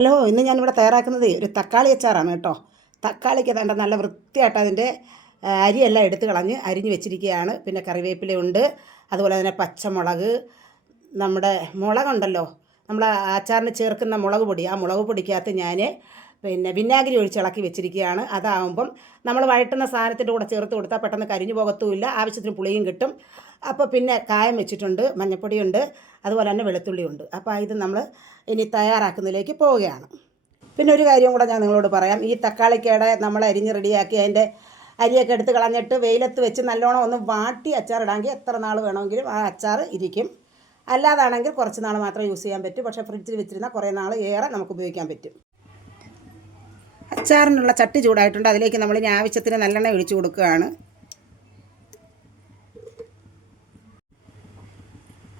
Hello, ഇന്ന് ഞാനിവിടെ തയ്യാറാക്കുന്നത് ഒരു തക്കാളി അച്ചാറാണ് കേട്ടോ. തക്കാളിക്ക് ഏതാണ്ട് നല്ല വൃത്തിയായിട്ട് അതിൻ്റെ അരിയെല്ലാം എടുത്ത് കളഞ്ഞ് അരിഞ്ഞ് വെച്ചിരിക്കുകയാണ്. പിന്നെ കറിവേപ്പിലയുണ്ട്, അതുപോലെ തന്നെ പച്ചമുളക്, നമ്മുടെ മുളകുണ്ടല്ലോ, നമ്മൾ അച്ചാറിന് ചേർക്കുന്ന മുളക് പൊടി, ആ മുളക് പൊടിക്കകത്ത് ഞാൻ പിന്നെ വിനാഗിരി ഒഴിച്ച് ഇളക്കി വെച്ചിരിക്കുകയാണ്. അതാകുമ്പം നമ്മൾ വഴട്ടുന്ന സാധനത്തിൻ്റെ കൂടെ ചേർത്ത് കൊടുത്താൽ പെട്ടെന്ന് കരിഞ്ഞു പോകത്തുമില്ല, ആവശ്യത്തിന് പുളിയും കിട്ടും. അപ്പോൾ പിന്നെ കായം വെച്ചിട്ടുണ്ട്, മഞ്ഞൾപ്പൊടിയുണ്ട്, അതുപോലെ തന്നെ വെളുത്തുള്ളിയുണ്ട്. അപ്പോൾ ഇത് നമ്മൾ ഇനി തയ്യാറാക്കുന്നതിലേക്ക് പോവുകയാണ്. പിന്നെ ഒരു കാര്യം കൂടെ ഞാൻ നിങ്ങളോട് പറയാം. ഈ തക്കാളിക്കയുടെ നമ്മൾ അരിഞ്ഞ് റെഡിയാക്കി അതിൻ്റെ അരിയൊക്കെ എടുത്ത് കളഞ്ഞിട്ട് വെയിലത്ത് വെച്ച് നല്ലോണം ഒന്ന് വാട്ടി അച്ചാറിടാമെങ്കിൽ എത്ര നാൾ വേണമെങ്കിലും ആ അച്ചാർ ഇരിക്കും. അല്ലാതാണെങ്കിൽ കുറച്ച് നാൾ മാത്രമേ യൂസ് ചെയ്യാൻ പറ്റൂ. പക്ഷേ ഫ്രിഡ്ജിൽ വെച്ചിരുന്നാൽ കുറേ നാൾ ഏറെ നമുക്ക് ഉപയോഗിക്കാൻ പറ്റും. അച്ചാറിനുള്ള ചട്ടി ചൂടായിട്ടുണ്ട്. അതിലേക്ക് നമ്മൾ ഇനി ആവശ്യത്തിന് നല്ലെണ്ണ ഒഴിച്ച് കൊടുക്കുകയാണ്.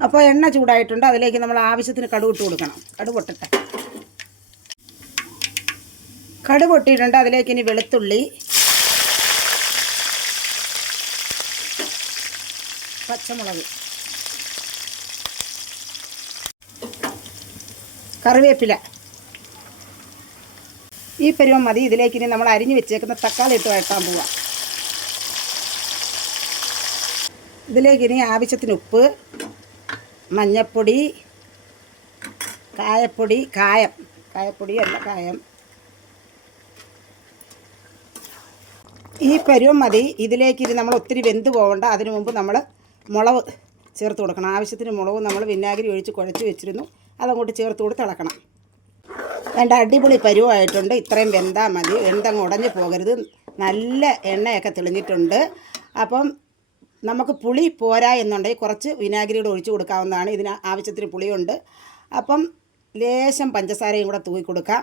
അപ്പോൾ എണ്ണ ചൂടായിട്ടുണ്ട്. അതിലേക്ക് നമ്മൾ ആവശ്യത്തിന് കടുക് ഇട്ട് കൊടുക്കണം. കടുക് പൊട്ടട്ടെ. കടുക് പൊട്ടിയിട്ടുണ്ട്. അതിലേക്ക് ഇനി വെളുത്തുള്ളി, പച്ചമുളക്, കറിവേപ്പില, ഈ പരുവം മതി. ഇതിലേക്ക് ഇനി നമ്മൾ അരിഞ്ഞ് വെച്ചേക്കുന്ന തക്കാളി ഇട്ട് വഴട്ടാൻ പോവാം. ഇതിലേക്ക് ഇനി ആവശ്യത്തിന് ഉപ്പ്, മഞ്ഞൾപ്പൊടി, കായം, ഈ പരുവം മതി. ഇതിലേക്ക് ഇനി നമ്മൾ ഒത്തിരി വെന്ത് പോകണ്ട. അതിനു മുമ്പ് നമ്മൾ മുളക് ചേർത്ത് കൊടുക്കണം. ആവശ്യത്തിന് മുളക് നമ്മൾ വിനാഗിരി ഒഴിച്ച് കുഴച്ച് വെച്ചിരുന്നു, അതങ്ങോട്ട് ചേർത്ത് കൊടുത്ത് ഇളക്കണം. വേണ്ട, അടിപൊളി പരുവമായിട്ടുണ്ട്. ഇത്രയും വെന്താൽ മതി. വെന്തങ്ങ് ഉടഞ്ഞു പോകരുത്. നല്ല എണ്ണയൊക്കെ തെളിഞ്ഞിട്ടുണ്ട്. അപ്പം നമുക്ക് പുളി പോരാ എന്നുണ്ടെങ്കിൽ കുറച്ച് വിനാഗിരിയുടെ ഒഴിച്ച് കൊടുക്കാവുന്നതാണ്. ഇതിന് ആവശ്യത്തിന് പുളിയുണ്ട്. അപ്പം ലേശം പഞ്ചസാരയും കൂടെ തൂക്കി കൊടുക്കാം.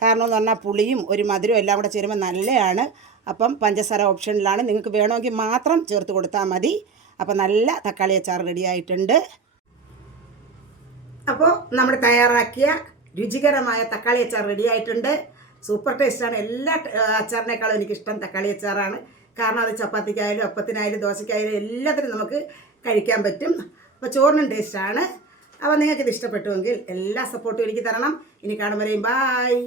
കാരണം എന്ന് പറഞ്ഞാൽ പുളിയും ഒരു മധുരവും എല്ലാം കൂടെ ചേരുമ്പോൾ നല്ലതാണ്. അപ്പം പഞ്ചസാര ഓപ്ഷനിലാണ്, നിങ്ങൾക്ക് വേണമെങ്കിൽ മാത്രം ചേർത്ത് കൊടുത്താൽ മതി. അപ്പോൾ നല്ല തക്കാളി അച്ചാർ റെഡി ആയിട്ടുണ്ട്. അപ്പോൾ നമ്മൾ തയ്യാറാക്കിയ രുചികരമായ തക്കാളി അച്ചാർ റെഡി ആയിട്ടുണ്ട്. സൂപ്പർ ടേസ്റ്റാണ്. എല്ലാ അച്ചാറിനേക്കാളും എനിക്കിഷ്ടം തക്കാളി അച്ചാറാണ്. കാരണം അത് ചപ്പാത്തിക്കായാലും അപ്പത്തിനായാലും ദോശയ്ക്കായാലും എല്ലാത്തിനും നമുക്ക് കഴിക്കാൻ പറ്റും. അപ്പോൾ ചോറിനും ടേസ്റ്റാണ്. അപ്പോൾ നിങ്ങൾക്കിത് ഇഷ്ടപ്പെട്ടുവെങ്കിൽ എല്ലാ സപ്പോർട്ടും എനിക്ക് തരണം. ഇനി കാണുമ്പോഴേയും ബായ്.